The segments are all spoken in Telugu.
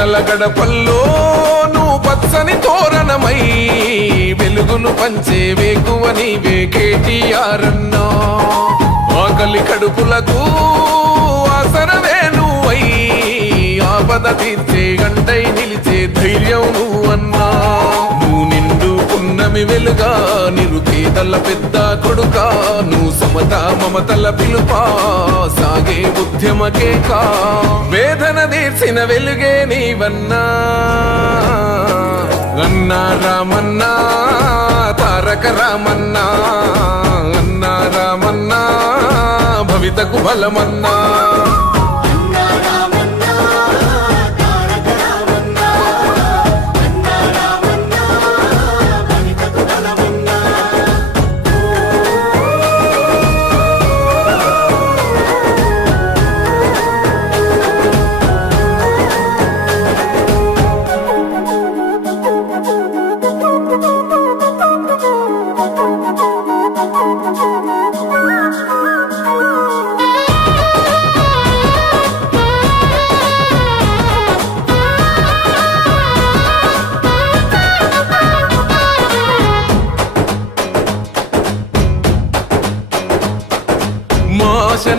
పేదల గడపల్లో నువ్వు పచ్చని తోరణమై వెలుగును పంచే వేకువ నీవే కేటీఆర్ అన్నా. ఆకలి కడుపులకు ఆసరవే నువ్వై ఆపద తీర్చే గంటై నిలిచే ధైర్యం నువ్వన్నా. నువ్వు నిండుకున్నమి వెలుగా నిరుపేదల పెద్ద కొడుకా. నువ్వు సమత మమతల పిలుపా సాగే ఉద్యమకేకా. వేదన తీర్చిన వెలుగే నీవన్నా. అన్నా రామన్నా తారక రామన్నా. అన్నా రామన్నా భవితకు బలమన్నా.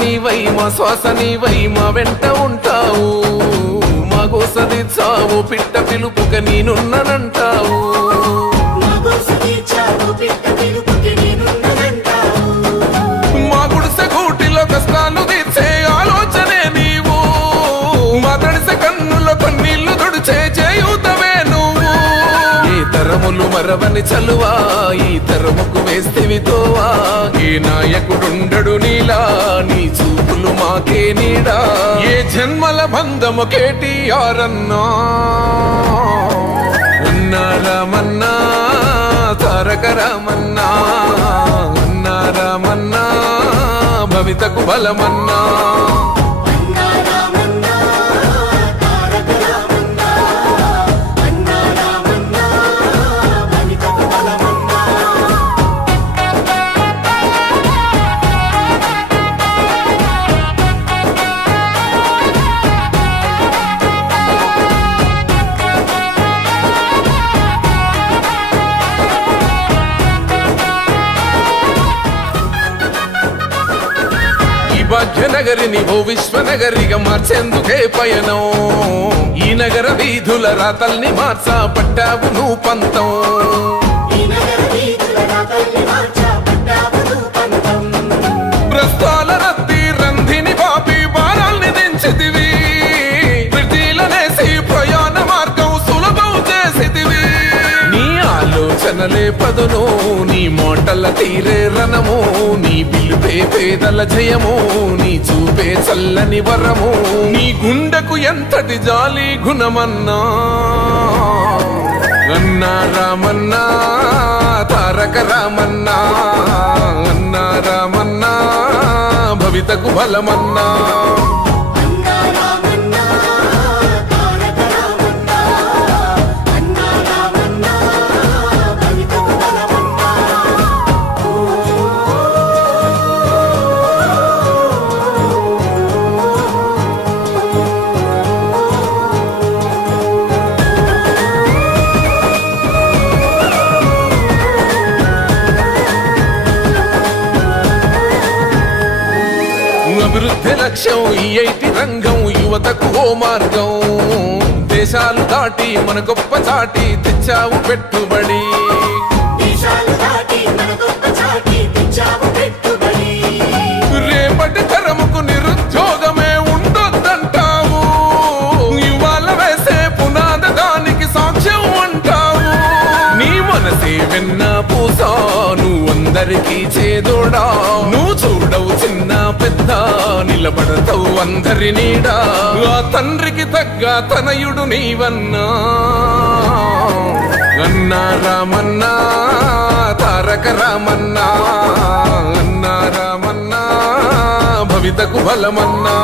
నీవై మా శ్వాస నీవై మా వెంట ఉంటావు. మా గోసదిచ్చావు పిట్ట పిలుపుక నేనున్నానంటావు. మా గుడిసె గూటిలో కష్టాలు తీర్చే ఆలోచనే నీవు. మా తడిసె కన్నులో కన్నీళ్లు తుడిచే చేయూతవే నువ్వు. ఏ తరములు మరవని చలువా ఈ తరముకు వేస్తేవి తోవా. ఏ నాయకుడుండడు నీలా నీ చూపులు మాకే నీడా. ఏ జన్మల బంధము కేటీఆర్ అన్నా. అన్నా రామన్నా తారక రామన్నా. అన్నా రామన్నా భవితకు బలమన్నా. భాగ్యనగరిని ఓ విశ్వనగరిగా మార్చేందుకే పయనం. ఈ నగర వీధుల రాతల్ని మార్చా పట్టావు నువ్వు పంతం. ప్రస్తాల రద్దీ రంధిని పాపి భారాల్ని దించితివి. ప్రతిలనేసి ప్రయాణ మార్గం సులభం చేసితివి. నీ ఆలోచనలే పదును నీ మోటల తీరే రణము. నీ పిలుపే పేదల జయము. నీ చూపే చల్లని వరము. నీ గుండెకు ఎంతటి జాలి గుణమన్నా. అన్నా రామన్నా తారక రామన్నా. అన్నా రామన్నా భవితకు బలమన్నా. అభివృద్ధి లక్ష్యం ఈ ఐటి రంగం యువతకు ఓ మార్గం. దేశాలు దాటి మన గొప్ప చాటి తెచ్చావు పెట్టుబడి. రేపటి తరముకు నిరుద్యోగమే ఉండొద్దంటావు. ఇవాళ వేసే పునాద దానికి సాక్ష్యం అంటావు. నీ మనసే వెన్న పూసా నువ్వందరికీ చేదోడా. నువ్వు చూడవు చిన్న పెద్ద నిలబడతావు అందరి నీడా. ఆ తండ్రికి తగ్గ తనయుడు నీవన్నా. అన్నా రామన్నా తారక రామన్నా. అన్నా రామన్నా భవితకు బలమన్నా.